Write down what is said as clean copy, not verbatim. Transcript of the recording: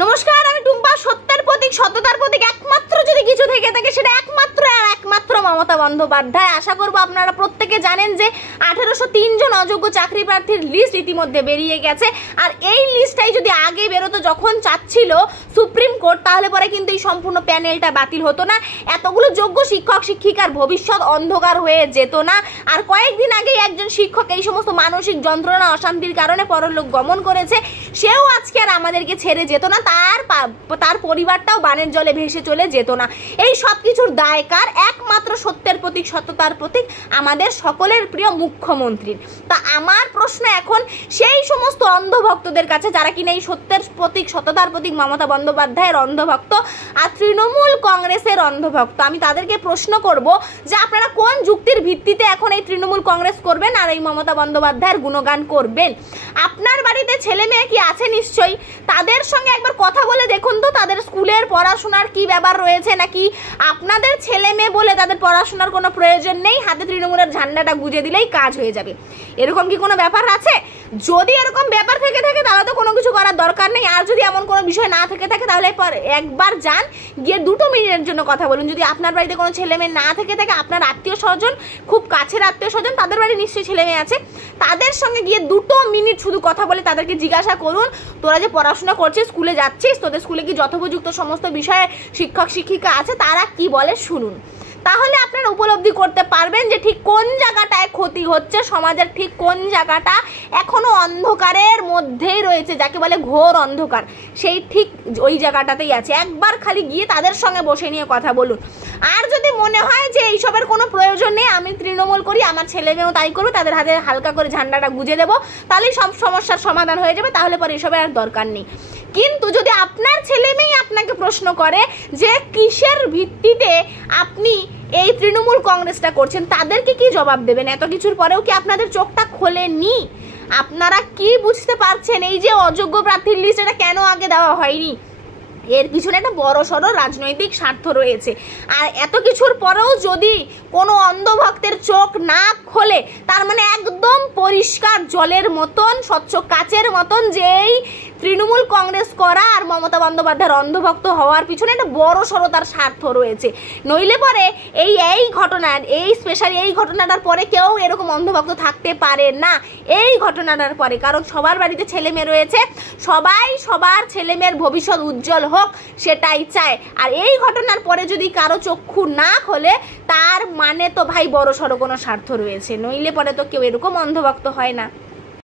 নমস্কার, আমি টুম্পা। সত্যের প্রতীক, সততার প্রতীক একমাত্র যদি কিছু থেকে থাকে সেটা একমাত্র আর একমাত্র মমতা বন্দ্যোপাধ্যায়। আশা করবো আপনারা প্রত্যেকে জানেন যে 1803 জন অযোগ্য চাকরি প্রার্থীর লিস্ট ইতিমধ্যে বেরিয়ে গেছে। আর এই লিস্টটাই যদি আগে বেরোতো যখন চাচ্ছিল সুপ্রিম কোর্ট, তাহলে পরে কিন্তু এই সম্পূর্ণ প্যানেলটা বাতিল হতো না। এতগুলো যোগ্য শিক্ষক শিক্ষিকার ভবিষ্যৎ অন্ধকার হয়ে যেত না। আর কয়েকদিন আগেই একজন শিক্ষক এই সমস্ত মানসিক যন্ত্রণা অশান্তির কারণে পরলোক গমন করেছে, সেও আজকে আর আমাদেরকে ছেড়ে যেত না, তার পরিবারটাও বানের জলে ভেসে চলে যেত না। এই সব কিছুর দায় কার? একমাত্র সত্যের প্রতীক, সততার প্রতীক আমাদের সকলের প্রিয় মুখ্যমন্ত্রীর। তা আমার প্রশ্ন এখন সেই সমস্ত অন্ধভক্তদের কাছে যারা কিনা এই সত্যের প্রতীক, সততার প্রতীক মমতা বন্দ্যোপাধ্যায়ের অন্ধভক্ত আর তৃণমূল কংগ্রেসের অন্ধভক্ত, আমি তাদেরকে প্রশ্ন করব যে আপনারা কোন যুক্তির ভিত্তিতে এখন এই তৃণমূল কংগ্রেস করবেন আর এই মমতা বন্দ্যোপাধ্যায়ের গুণগান করবেন? আপনার বাড়িতে ছেলে মেয়ে কি আছে? নিশ্চয়ই তাদের সঙ্গে একবার কথা বলে দেখুন তো তাদের স্কুলের পড়াশোনার কি ব্যাপার রয়েছে, নাকি আপনাদের ছেলে মেয়ে বলে তাদের পড়াশোনার কোনো প্রয়োজন নেই, হাতে তৃণমূলের ঝান্ডাটা গুজে দিলেই কাজ হয়ে যাবে? এরকম কি কোনো ব্যাপার আছে? যদি এরকম ব্যাপার থেকে থাকে তাহলে তো কোনো কিছু করার দরকার নেই। আর যদি এমন কোনো বিষয় না থেকে থাকে তাহলে একবার যান, গিয়ে 2 মিনিটের জন্য কথা বলুন। যদি আপনার বাড়িতে কোনো ছেলে মেয়ে না থেকে থাকে, আপনার আত্মীয় স্বজন, খুব কাছের আত্মীয় স্বজন, তাদের বাড়ি নিশ্চয়ই ছেলে মেয়ে আছে, তাদের সঙ্গে গিয়ে 2 মিনিট শুধু কথা বলে তাদেরকে জিজ্ঞাসা করুন, তোরা যে পড়াশোনা করছিস, স্কুলে যাচ্ছিস, তোদের স্কুলে কি যথোপযুক্ত সমস্ত বিষয়ে শিক্ষক শিক্ষিকা আছে, তারা কি বলে শুনুন। তাহলে আপনারা উপলব্ধি করতে পারবেন যে ঠিক কোন জায়গাটায় ক্ষতি হচ্ছে, সমাজের ঠিক কোন জায়গাটা এখনো অন্ধকারের মধ্যেই রয়েছে, যাকে বলে ঘোর অন্ধকার, সেই ঠিক ওই জায়গাটাতেই আছে। একবার খালি গিয়ে তাদের সঙ্গে বসে নিয়ে কথা বলুন। আর যদি মনে হয় যে এইসবের কোনো প্রয়োজন নেই, আমি তৃণমূল করি, আমার ছেলে মেয়েও তাই করবে, তাদের হাতে হালকা করে ঝান্ডাটা গুজে দেবো, তাহলেই সব সমস্যার সমাধান হয়ে যাবে, তাহলে পরে এসবের আর দরকার নেই। কিন্তু যদি আপনার ছেলে মেয়ে আপনাকে প্রশ্ন করে যে কিসের ভিত্তিতে আপনি এই তৃণমূল কংগ্রেসটা করছেন, তাদেরকে কি জবাব দেবেন? এত কিছুর পরেও কি আপনাদের চোখটা খোলেনি? আপনারা কি বুঝতে পারছেন এই যে অযোগ্য প্রার্থীর লিস্ট এটা কেন আগে দেওয়া হয়নি? এর পিছনে একটা বড় সড়ো রাজনৈতিক স্বার্থ রয়েছে। আর এত কিছুর পরেও যদি কোনো অন্ধভক্তের চোখ না খোলে, তার মানে একদম পরিষ্কার জলের মতন, স্বচ্ছ কাচের মতন যে এই তৃণমূল কংগ্রেস করা আর মমতা বন্দ্যোপাধ্যায়ের অন্ধভক্ত হওয়ার পিছনে একটা বড় সড়ো তার স্বার্থ রয়েছে। নইলে পরে এই ঘটনার, স্পেশালি এই ঘটনাটার পরে কেউ এরকম অন্ধভক্ত থাকতে পারে না এই ঘটনাটার পরে। কারণ সবার বাড়িতে ছেলে মেয়ে রয়েছে, সবাই সবার ছেলে মেয়ের ভবিষ্যৎ উজ্জ্বল হোক সেটাই চায়। আর এই ঘটনার পরে যদি কারো চক্ষু না খোলে, তার মানে তো ভাই বড় সড়ো কোনো স্বার্থ রয়েছে, নইলে পরে তো কেউ এরকম অন্ধভক্ত হয় না।